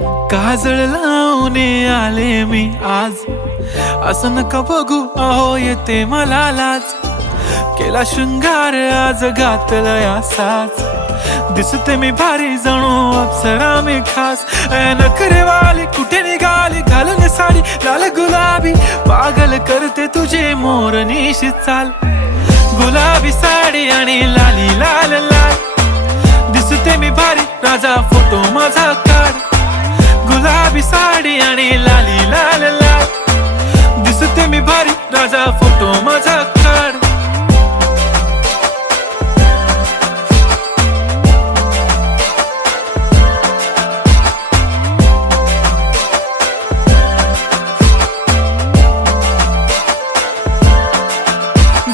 काजळ लावून आले मी आज, असं नका बघू अहो येते मला लाज. केला शृंगार आज घातला साज, दिसते मी भारी जणू अप्सरा मी खास. नखरेवाली कुठे निघाली घालून साडी लाल गुलाबी, पागल करते तुझे मोरनीशी चाल. गुलाबी साडी आणि लाली लाल लाल, दिसते मी भारी राजा फोटो माझा काढ. गुलाबी साडी आणि लाली लाल लाल, दिसते मी भारी राजा फोटो माझा काढ.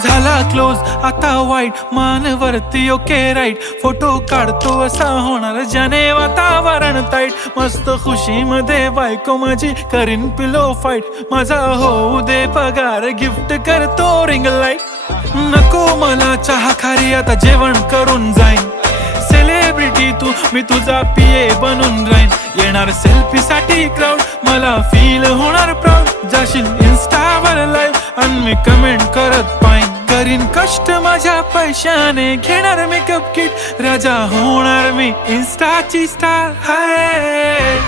झाला क्लोज आता वाईट, मानवरती ओके राईट. फोटो काढतो असा होणार ज्याने वातावरण ताईट. मस्त खुशी मध्ये बायको माझी करीन पिलो फाईट. माझा होऊ दे पगार गिफ्ट करतो रिंग लाईट. नको मला चहा खारी आता जेवण करून जाईन. सेलिब्रिटी तू मी तुझा पिये बनून राहीन. येणार सेल्फी साठी क्राऊड मला फील होणार प्राऊड. जाशील इन्स्टावर लाईव्ह आणि मी कमेंट करत पाईन. करीन कष्ट माझ्या पैशाने घेणार मेकअप किट. राजा होणार मी इन्स्टाची स्टार. हाय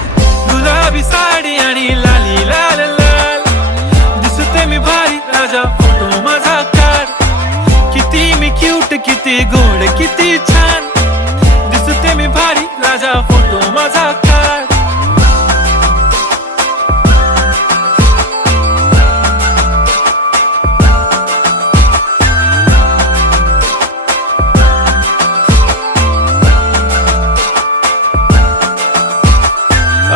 गुलाबी साडी आणि लाली लाल लाल, दिसते मी भारी राजा फोटो माझा काढ. किती मी क्यूट किती गोड किती छान, दिसते मी भारी राजा फोटो माझा काढ.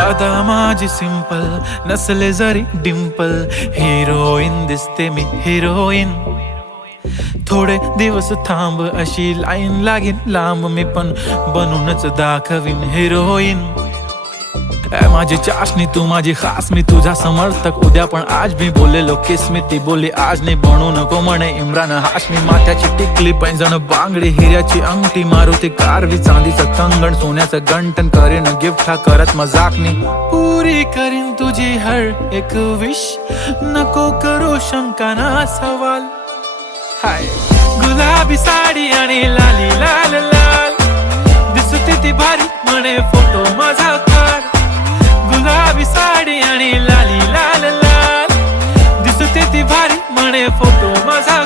अदा माझी सिंपल नसले जरी डिंपल, हिरोईन दिसते मी हिरोईन. थोडे दिवस थांब अशी लाईन लागेल लांब, मी पण बनूनच दाखवीन हिरोईन. माझी चाशनी तू माझी खास, मी तुझा समर्थक उद्या पण आज. मी बोललेलो किस मी ती बोलली आज नाही. बनू नको म्हणे इम्रान हाशमी. माथ्याची टिकली पैंजण बांगडी हिऱ्याची अंगठी, मारुती कारवी चांदीचं कंगण सोन्याचं गंटन. करीन गिफ्ट हा करत मजाकनी, पुरी करीन तुझी हर एक विश. नको करू शंका ना सवाल. हाय गुलाबी साडी आणि लाली लाल लाल, दिसते ती भारी म्हणे फोटो माझा काढ. गुलाबी साडी आणि लाली लाल लाल, दिसते ती भारी म्हणे फोटो माझा.